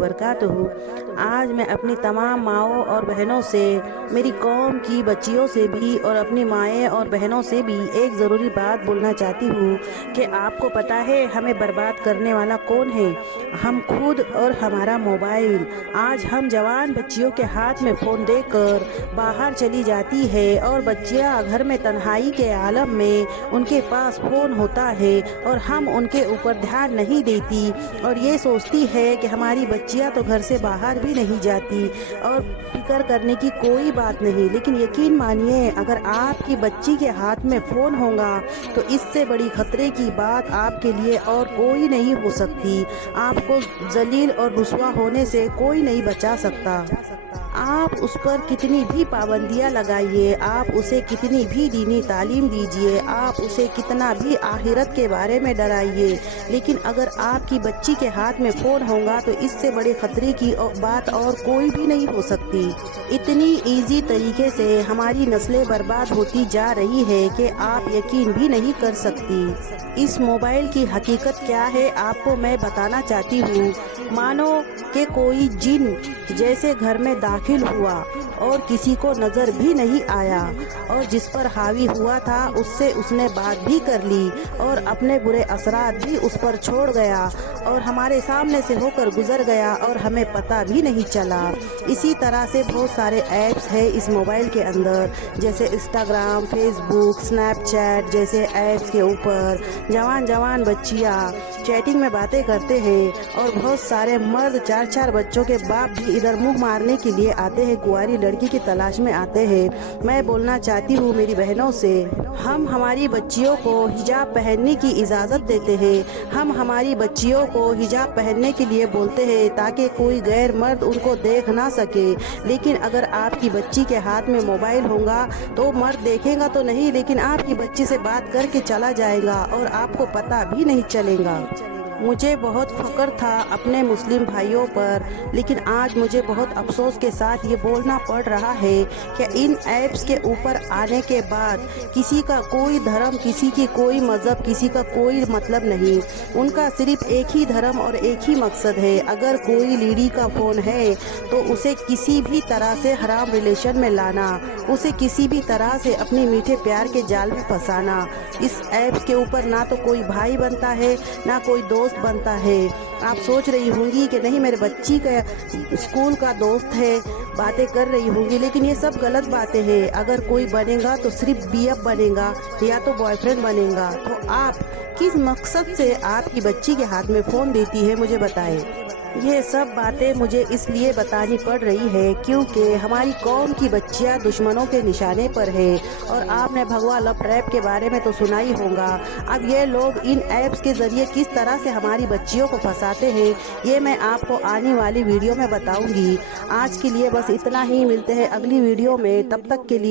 वबरकातुहू। आज मैं अपनी तमाम माओं और बहनों से, मेरी कौम की बच्चियों से भी और अपनी माएँ और बहनों से भी एक ज़रूरी बात बोलना चाहती हूँ कि आपको पता है हमें बर्बाद करने वाला कौन है? हम खुद और हमारा मोबाइल। आज हम जवान बच्चियों के हाथ में फ़ोन देकर बाहर चली जाती है और बच्चियाँ घर में तन्हाई के आलम में उनके पास फ़ोन होता है और हम उनके ऊपर ध्यान नहीं देती और ये सोचती है कि हमारी बच्चियाँ तो घर से बाहर भी नहीं जाती और फिक्र करने की कोई बात नहीं। लेकिन यकीन मानिए, अगर आपकी बच्ची के हाथ में फ़ोन होगा तो इससे बड़ी खतरे की बात आपके लिए और कोई नहीं हो सकती। आपको जलील और रुसवा होने से कोई नहीं बचा सकता। आप उस पर कितनी भी पाबंदियां लगाइए, आप उसे कितनी भी दीनी तालीम दीजिए, आप उसे कितना भी आखिरत के बारे में डराइए, लेकिन अगर आपकी बच्ची के हाथ में फ़ोन होगा तो इससे बड़े खतरे की बात और कोई भी नहीं हो सकती। इतनी इजी तरीके से हमारी नस्लें बर्बाद होती जा रही है कि आप यकीन भी नहीं कर सकती। इस मोबाइल की हकीकत क्या है आपको मैं बताना चाहती हूँ। मानो कि कोई जिन जैसे घर में दाखिल हुआ और किसी को नज़र भी नहीं आया और जिस पर हावी हुआ था उससे उसने बात भी कर ली और अपने बुरे असरात भी उस पर छोड़ गया और हमारे सामने से होकर गुजर गया और हमें पता भी नहीं चला। इसी तरह से बहुत सारे ऐप्स हैं इस मोबाइल के अंदर, जैसे इंस्टाग्राम, फेसबुक, स्नैपचैट जैसे ऐप्स के ऊपर जवान बच्चियाँ चैटिंग में बातें करते हैं और बहुत सारे मर्द 4-4 बच्चों के बाप भी इधर मुंह मारने के लिए आते हैं, कुंवारी लड़की की तलाश में आते हैं। मैं बोलना चाहती हूँ मेरी बहनों से, हम हमारी बच्चियों को हिजाब पहनने की इजाज़त देते हैं, हम हमारी बच्चियों को हिजाब पहनने के लिए बोलते हैं ताकि कोई गैर मर्द उनको देख ना सके। लेकिन अगर आपकी बच्ची के हाथ में मोबाइल होगा तो मर्द देखेगा तो नहीं, लेकिन आपकी बच्ची से बात करके चला जाएगा और आपको पता भी नहीं चलेगा। मुझे बहुत फ़ख्र था अपने मुस्लिम भाइयों पर, लेकिन आज मुझे बहुत अफसोस के साथ ये बोलना पड़ रहा है कि इन ऐप्स के ऊपर आने के बाद किसी का कोई धर्म, किसी की कोई मज़हब, किसी का कोई मतलब नहीं। उनका सिर्फ एक ही धर्म और एक ही मकसद है। अगर कोई लीडी का फ़ोन है तो उसे किसी भी तरह से हराम रिलेशन में लाना, उसे किसी भी तरह से अपनी मीठे प्यार के जाल में फंसाना। इस ऐप्स के ऊपर ना तो कोई भाई बनता है ना कोई दोस्त बनता है। आप सोच रही होंगी कि नहीं मेरे बच्ची का स्कूल का दोस्त है, बातें कर रही होंगी, लेकिन ये सब गलत बातें हैं। अगर कोई बनेगा तो सिर्फ बीएफ बनेगा या तो बॉयफ्रेंड बनेगा। तो आप किस मकसद से आपकी बच्ची के हाथ में फ़ोन देती है मुझे बताएं। ये सब बातें मुझे इसलिए बतानी पड़ रही है क्योंकि हमारी कौम की बच्चियां दुश्मनों के निशाने पर है। और आपने भगवा लव ट्रैप के बारे में तो सुना ही होगा। अब ये लोग इन ऐप्स के ज़रिए किस तरह से हमारी बच्चियों को फंसाते हैं ये मैं आपको आने वाली वीडियो में बताऊंगी। आज के लिए बस इतना ही, मिलते हैं अगली वीडियो में, तब तक के लिए